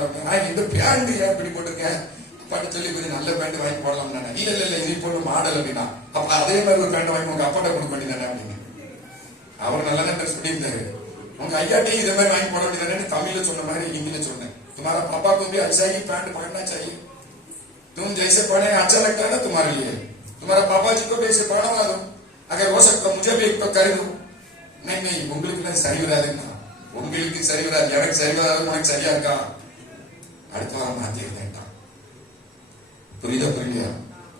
இந்த பேண்ட் ஏன் இப்படி போட்டிருக்கேன் அப்பாட்ட சொல்லி கொஞ்சம் நல்ல பேண்ட் வாங்கி போடலாம். இல்ல இது போல மாடல் அப்படின்னா அப்ப அதே மாதிரி ஒரு பேண்ட் வாங்கி உங்க அப்பாட்ட கொடுக்க வேண்டியதானே அப்படின்னு. அவர் நல்லா தான் ட்ரெஸ் பண்ணியிருந்தாரு. உங்க ஐயாட்டையும் இதே மாதிரி வாங்கி போட வேண்டியதானே தமிழ்ல சொன்ன மாதிரி இங்கிலீஷ்ல சொன்னேன். तुम्हारा पापा को भी ऐसा ही पैंट पहनना चाहिए, तुम जैसे पहने अच्छा लगता है ना तुम्हारे लिए, तुम्हारा पापा जी को भी ऐसे पहनवा दो, अगर हो सकता मुझे भी एक तो कर दो. नहीं உங்களுக்கு சரி வராதுன்னா உங்களுக்கு சரி வராது, எனக்கு சரி வராது, உனக்கு சரியா இருக்கா? அடுத்த வாரம் மாத்திருந்தேன். புரியுதா?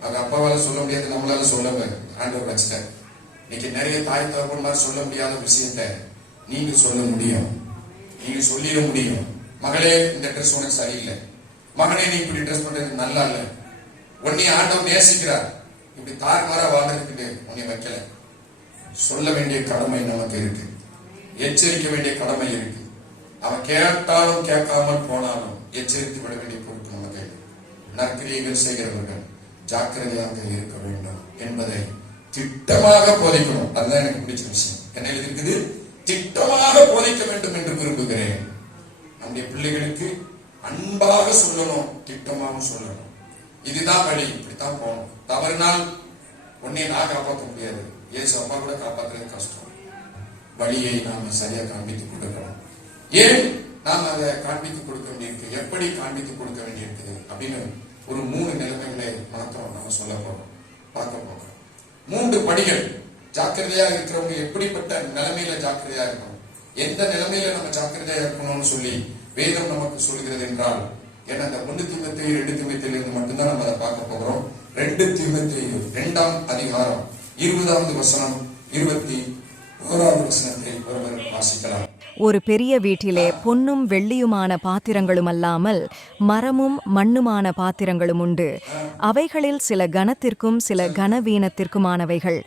அது அப்பாவால சொல்ல முடியாது, நம்மளால சொல்ல ஆண்டவர் வச்சுட்டார். இன்னைக்கு நிறைய தாய் தகப்பன்மார் சொல்ல முடியாத விஷயத்த நீங்க சொல்ல முடியும். நீங்க சொல்லிட முடியும். மகளே இந்த ட்ரெஸ் உனக்கு சரியில்லை, மகனே நீ இப்படி ட்ரெஸ் பண்றது நல்லா இல்ல, உன்னை ஆண்டவர் நேசிக்கிறார், இப்படி தார்மாரா வாழ்றதுக்கு உன்னை வைக்கல. சொல்ல வேண்டிய கடமை நமக்கு இருக்கு, எச்சரிக்க வேண்டிய கடமை இருக்கு. அவன் கேட்டாலும் கேட்காமல் போனாலும் எச்சரித்து விட வேண்டிய பொறுப்பு நமக்கு. நற்கிரியைகள் செய்கிறவர்கள் ஜாக்கிரதையாக இருக்க வேண்டும் என்பதை திட்டமாக போதிக்கணும். அதுதான் எனக்கு பிடிச்ச விஷயம். என்ன எழுதியிருக்குது? திட்டமாக போதிக்க வேண்டும் என்று விரும்புகிறேன். நம்முடைய பிள்ளைகளுக்கு அன்பாக சொல்லணும், திட்டமாக சொல்லணும். இதுதான் வழி, இப்படித்தான் போகணும். தவறுனால் உன்னை நான் காப்பாற்ற முடியாது, ஏசு அப்பா கூட காப்பாற்றுறது கஷ்டம். வழியை நாம சரியா காண்பித்துக் கொடுக்கணும். ஏன் நாம் அதை காண்பித்துக் கொடுக்க வேண்டியிருக்கு, எப்படி காண்பித்துக் கொடுக்க வேண்டியிருக்குது அப்படின்னு ஒரு 3 நிலைமைகளை மாத்திரம் நம்ம சொல்ல போறோம், பார்க்க போறோம். 3 படிகள். ஜாக்கிரதையா இருக்கிறவங்க எப்படிப்பட்ட நிலைமையில ஜாக்கிரதையா இருக்கணும், எந்த நிலைமையில நம்ம ஜாக்கிரதையா இருக்கணும்னு சொல்லி வேதம் நமக்கு சொல்கிறது என்றால், ஏன்னா அந்த 1 தீமோத்தேயு 2 தீமோத்தேயுல இருந்து மட்டும்தான் நம்ம அதை பார்க்க போகிறோம். 2 தீமோத்தேயு 2ஆம் அதிகாரம் 20வது வசனம் 21வது வசனத்தை ஒருவர் வாசிக்கலாம். ஒரு பெரிய வீட்டிலே பொன்னும் வெள்ளியுமான பாத்திரங்களும் அல்லாமல் மரமும் மண்ணுமான பாத்திரங்களும் உண்டு. அவைகளில் சில கனத்திற்கும் சில கனவீனத்திற்குமானவைகள்.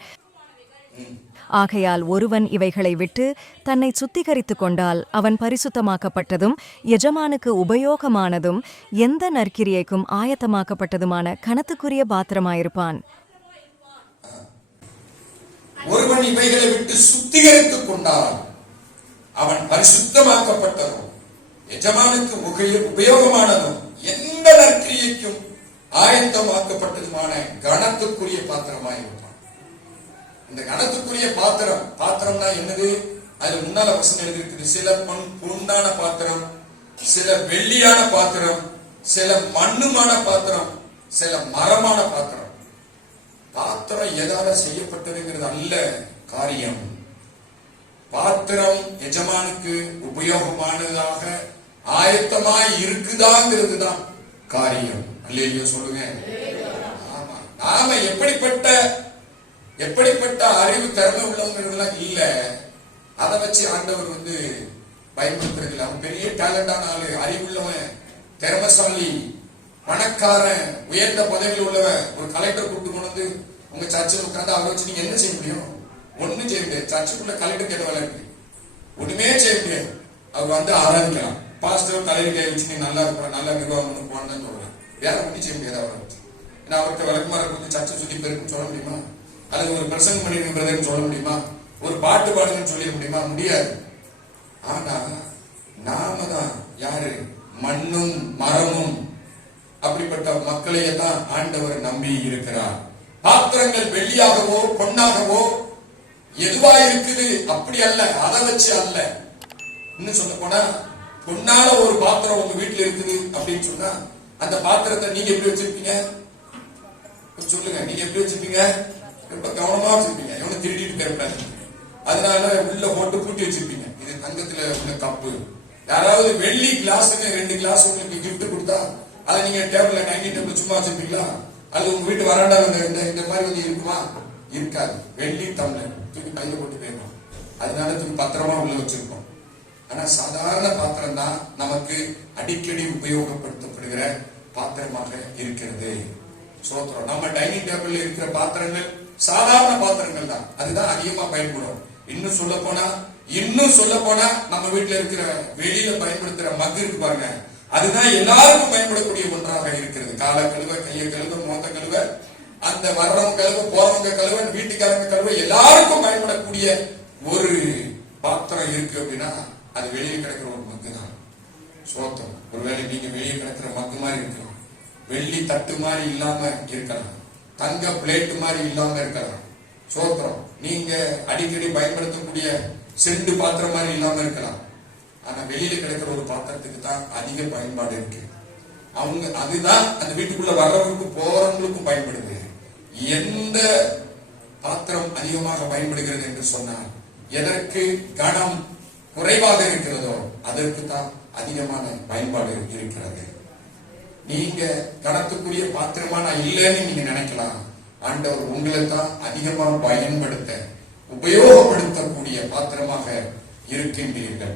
ஆகையால் ஒருவன் இவைகளை விட்டு தன்னை சுத்திகரித்துக் கொண்டால் அவன் பரிசுத்தமாக்கப்பட்டதும் எஜமானுக்கு உபயோகமானதும் எந்த நற்கிரியைக்கும் ஆயத்தமாக்கப்பட்டதுமான கனத்துக்குரிய பாத்திரமாயிருப்பான். ஒருவன் இவைகளை விட்டு சுத்திகரித்துக் கொண்டால் அவன் பரிசுத்தமாக்கப்பட்டதும் எஜமானுக்கு உபயோகமானதும் எந்த நற்கிரியைக்கும் ஆயத்தமாக்கப்பட்டதுமான கனத்துக்குரிய பாத்திரமாயிருப்பான். இந்த கணத்துக்குரிய பாத்திரம், பாத்திரம்னா என்னது? அதுல முன்னால வசனம் எழுதியிருக்குது, சில பொன்னான பாத்திரம், சில வெள்ளியான பாத்திரம், சில மண்ணுமான பாத்திரம், சில மரமான பாத்திரம். பாத்திரம் எதால செய்யப்பட்டதுங்கிறது அல்ல காரியம். பாத்திரம் எஜமானுக்கு உபயோகமானதாக ஆயத்தமாய் இருக்குதாங்கிறது தான் காரியம். அல்லேலூயா சொல்லுங்க. ஆமா, நாம எப்படிப்பட்ட அறிவு திறமை உள்ளவங்க இல்ல, அதை வச்சு ஆண்டவர் பயன்படுத்துறது. அவன் பெரிய டேலண்டான ஆளு, அறிவுள்ளவன், திறமசாலி, பணக்காரன், உயர்ந்த பதவியில் உள்ளவன். ஒரு கலெக்டர் கூப்பிட்டு கொண்டு வந்து உங்க சர்ச்சில் உட்கார்ந்து அவரை வச்சு நீங்க என்ன செய்ய முடியும்? ஒண்ணும் செய்ய முடியாது. சர்ச்சுக்குள்ள கலெக்டர் கேட்ட வேலை இருக்கு, ஒண்ணுமே செய்ய முடியாது. அவர் ஆராதிக்கலாம், பாஸ்டர் தலையில் கை வச்சு நீ நல்லா இருப்ப, நல்லா நிர்வாகம் போனதான் சொல்றேன். வேற ஒன்றும் செய்ய முடியாது அவரை வச்சு. ஏன்னா அவருக்கு விளக்குமாற கொடுத்து சர்ச்சை சுத்தி போயிருக்குன்னு சொல்ல முடியுமா? அல்லது ஒரு பிரசங்கம் பண்ணிருக்கிறதுன்னு சொல்ல முடியுமா? ஒரு பாட்டு பாடுங்கன்னு சொல்லிட முடியுமா? முடியாது. ஆனா நாம தான் யாரு? மண்ணும் மரமும் அப்படிப்பட்ட மக்களையே தான் ஆண்டவர் நம்பி இருக்கிறார். பாத்திரங்கள் வெள்ளியாகவோ பொன்னாகவோ எதுவா இருக்குது அப்படி அல்ல, அதை வச்சு அல்ல. இன்னும் சொல்ல போனா, பொன்னால ஒரு பாத்திரம் உங்க வீட்டுல இருக்குது அப்படின்னு சொன்னா அந்த பாத்திரத்தை நீங்க எப்படி வச்சிருப்பீங்க? சொல்லுங்க, நீங்க எப்படி வச்சிருப்பீங்க? ரொம்ப கவனமா வச்சிருப்பீங்க, எவனும் திருடிட்டு போயிருப்பாரு. அதனால உள்ள போட்டு பூட்டி வச்சிருப்பீங்க. இது தங்கத்துல உள்ள கப்பு. யாராவது வெள்ளி கிளாஸுக்கு 2 கிளாஸ் உங்களுக்கு கிஃப்ட் கொடுத்தா அதை நீங்க டேபிள்ல டைனிங் டேபிள் சும்மா வச்சிருப்பீங்களா? அல்லது உங்க வீட்டு வராண்டா இந்த மாதிரி இருக்குமா? இருக்காது. வெள்ளி டம்ளர் தூக்கி கையில போட்டு போயிருக்கோம். அதனால தூக்கி பத்திரமா உள்ள வச்சிருக்கோம். ஆனா சாதாரண பாத்திரம் தான் நமக்கு அடிக்கடி உபயோகப்படுத்தப்படுகிற பாத்திரமாக இருக்கிறது. சோத்திரம். நம்ம டைனிங் டேபிள்ல இருக்கிற பாத்திரங்கள் சாதாரண பாத்திரங்கள் தான், அதுதான் அதிகமா பயன்படும். இன்னும் சொல்ல போனா நம்ம வீட்டுல இருக்கிற வெளியில பயன்படுத்துற மக்கு இருக்கு பாருங்க, அதுதான் எல்லாருக்கும் பயன்படக்கூடிய ஒன்றாக இருக்கிறது. காலை கழுவ, கையை கழுவ, முகத்தை கழுவ, அந்த வர்றவங்க கழுவ, போறவங்க கழுவ, வீட்டுக்காரங்க கழுவ, எல்லாருக்கும் பயன்படக்கூடிய ஒரு பாத்திரம் இருக்கு அப்படின்னா அது வெளியே கிடக்கிற ஒரு மக்கு தான். சோத்திரம். ஒருவேளை நீங்க வெளியே கிடக்கிற மக்கு மாதிரி இருக்கலாம், வெள்ளி தட்டு மாதிரி இல்லாம இருக்கலாம், தங்க பிளேட் மாதிரி இல்லாம இருக்கலாம். சோத்திரம். நீங்க அடிக்கடி பயன்படுத்தக்கூடிய செண்டு பாத்திரம் மாதிரி இல்லாம இருக்கலாம். ஆனா வெளியில கிடைக்கிற ஒரு பாத்திரத்துக்கு தான் அதிக பயன்பாடு இருக்கு. அதுதான் அந்த வீட்டுக்குள்ள வர்றவங்களுக்கும் போறவங்களுக்கும் பயன்படுது. எந்த பாத்திரம் அதிகமாக பயன்படுகிறது என்று சொன்னால், எதற்கு கனம் குறைவாக இருக்கிறதோ அதற்கு தான் அதிகமான பயன்பாடு இருக்கிறது. நீங்க கணத்துக்குரிய பாத்திரமா நான் இல்லைன்னு நீங்க நினைக்கலாம். ஆண்டவர் உங்களை தான் அதிகமாக பயன்படுத்த உபயோகப்படுத்தக்கூடிய பாத்திரமாக இருக்கின்றீர்கள்.